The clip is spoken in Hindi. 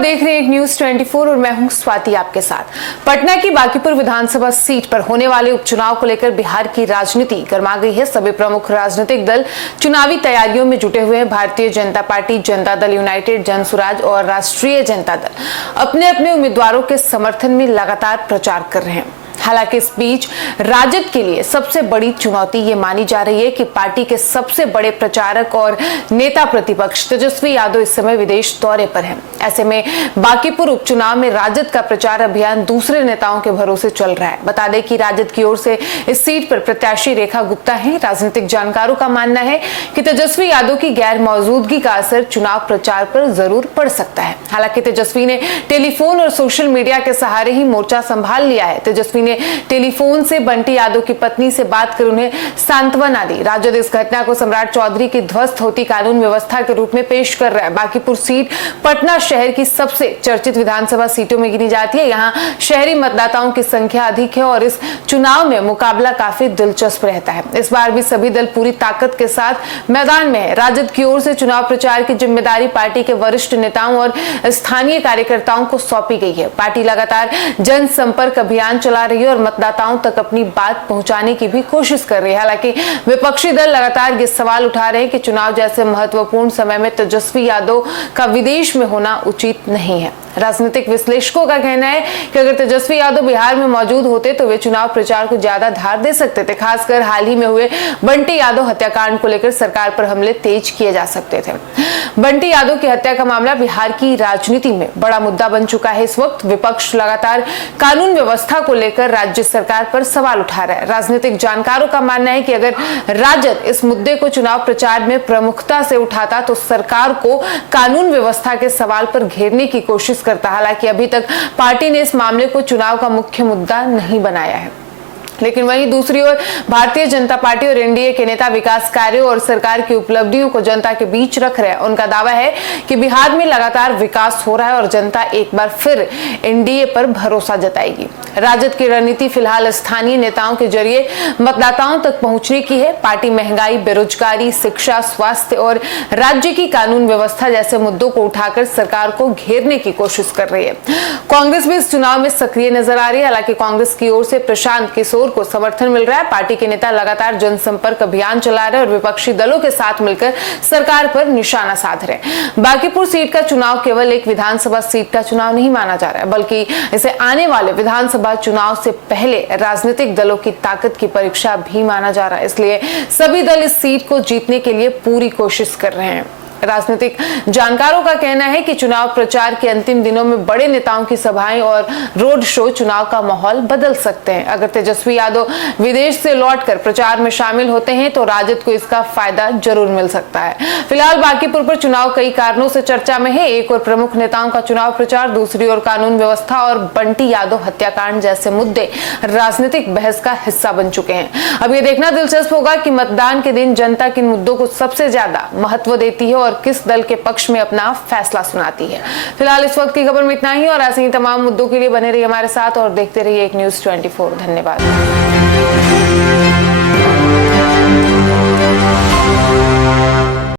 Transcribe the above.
देख रहे हैं एक न्यूज 24 और मैं हूं स्वाति आपके साथ। पटना की बांकीपुर विधानसभा सीट पर होने वाले उपचुनाव को लेकर बिहार की राजनीति गर्मा गई है। सभी प्रमुख राजनीतिक दल चुनावी तैयारियों में जुटे हुए हैं। भारतीय जनता पार्टी, जनता दल यूनाइटेड, जनसुराज और राष्ट्रीय जनता दल अपने अपने उम्मीदवारों के समर्थन में लगातार प्रचार कर रहे हैं। हालांकि इस बीच राजद के लिए सबसे बड़ी चुनौती ये मानी जा रही है कि पार्टी के सबसे बड़े प्रचारक और नेता प्रतिपक्ष तेजस्वी यादव इस समय विदेश दौरे पर हैं। ऐसे में बांकीपुर उपचुनाव में राजद का प्रचार अभियान दूसरे नेताओं के भरोसे चल रहा है। बता दें कि राजद की ओर से इस सीट पर प्रत्याशी रेखा गुप्ता है। राजनीतिक जानकारों का मानना है कि तेजस्वी यादव की गैर मौजूदगी का असर चुनाव प्रचार पर जरूर पड़ सकता है। हालांकि तेजस्वी ने टेलीफोन और सोशल मीडिया के सहारे ही मोर्चा संभाल लिया है। तेजस्वी टेलीफोन से बंटी यादव की पत्नी से बात कर उन्हें सांत्वना दी। राजद इस घटना को सम्राट चौधरी की ध्वस्त होती कानून व्यवस्था के रूप में पेश कर रहा है। बांकीपुर सीट पटना शहर की सबसे चर्चित विधानसभा सीटों में गिनी जाती है। यहाँ शहरी मतदाताओं की संख्या अधिक है और इस चुनाव में मुकाबला काफी दिलचस्प रहता है। इस बार भी सभी दल पूरी ताकत के साथ मैदान में है। राजद की ओर से चुनाव प्रचार की जिम्मेदारी पार्टी के वरिष्ठ नेताओं और स्थानीय कार्यकर्ताओं को सौंपी गई है। पार्टी लगातार जनसंपर्क अभियान चला रही है और मतदाताओं तक अपनी बात पहुंचाने की भी कोशिश कर रही है। हालांकि विपक्षी दल लगातार ये सवाल उठा रहे हैं कि चुनाव जैसे महत्वपूर्ण समय में तेजस्वी यादव का विदेश में होना उचित नहीं है। राजनीतिक विश्लेषकों का कहना है कि अगर तेजस्वी यादव बिहार में मौजूद होते तो वे चुनाव प्रचार को ज्यादा धार दे सकते थे। खासकर हाल ही में हुए बंटी यादव हत्याकांड को लेकर सरकार पर हमले तेज किए जा सकते थे। बंटी यादव की हत्या का मामला बिहार की राजनीति में बड़ा मुद्दा बन चुका है। इस वक्त विपक्ष लगातार कानून व्यवस्था को लेकर राज्य सरकार पर सवाल उठा रहा है। राजनीतिक जानकारों का मानना है कि अगर राजद इस मुद्दे को चुनाव प्रचार में प्रमुखता से उठाता तो सरकार को कानून व्यवस्था के सवाल पर घेरने की कोशिश करता। हालांकि अभी तक पार्टी ने इस मामले को चुनाव का मुख्य मुद्दा नहीं बनाया है। लेकिन वहीं दूसरी ओर भारतीय जनता पार्टी और एनडीए के नेता विकास कार्यों और सरकार की उपलब्धियों को जनता के बीच रख रहे हैं। उनका दावा है कि बिहार में लगातार विकास हो रहा है और जनता एक बार फिर एनडीए पर भरोसा जताएगी। राजद की रणनीति फिलहाल स्थानीय नेताओं के जरिए मतदाताओं तक पहुंचने की है। पार्टी महंगाई, बेरोजगारी, शिक्षा, स्वास्थ्य और राज्य की कानून व्यवस्था जैसे मुद्दों को उठाकर सरकार को घेरने की कोशिश कर रही है। कांग्रेस भी इस चुनाव में सक्रिय नजर आ रही है। हालांकि कांग्रेस की ओर से प्रशांत किशोर को समर्थन मिल रहा है। पार्टी के नेता लगातार जनसंपर्क अभियान चला रहे हैं और विपक्षी दलों के साथ मिलकर सरकार पर निशाना साध रहे हैं। बांकीपुर सीट का चुनाव केवल एक विधानसभा सीट का चुनाव नहीं माना जा रहा है, बल्कि इसे आने वाले विधानसभा चुनाव से पहले राजनीतिक दलों की ताकत की परीक्षा भी माना जा रहा है। इसलिए सभी दल इस सीट को जीतने के लिए पूरी कोशिश कर रहे हैं। राजनीतिक जानकारों का कहना है कि चुनाव प्रचार के अंतिम दिनों में बड़े नेताओं की सभाएं और रोड शो चुनाव का माहौल बदल सकते हैं। अगर तेजस्वी यादव विदेश से लौटकर प्रचार में शामिल होते हैं तो राजद को इसका फायदा जरूर मिल सकता है। फिलहाल बांकीपुर पर चुनाव कई कारणों से चर्चा में है। एक और प्रमुख नेताओं का चुनाव प्रचार, दूसरी ओर कानून व्यवस्था और बंटी यादव हत्याकांड जैसे मुद्दे राजनीतिक बहस का हिस्सा बन चुके हैं। अब ये देखना दिलचस्प होगा कि मतदान के दिन जनता किन मुद्दों को सबसे ज्यादा महत्व देती है और किस दल के पक्ष में अपना फैसला सुनाती है। फिलहाल इस वक्त की खबर में इतना ही और ऐसे ही तमाम मुद्दों के लिए बने रहिए हमारे साथ और देखते रहिए एक न्यूज 24। धन्यवाद।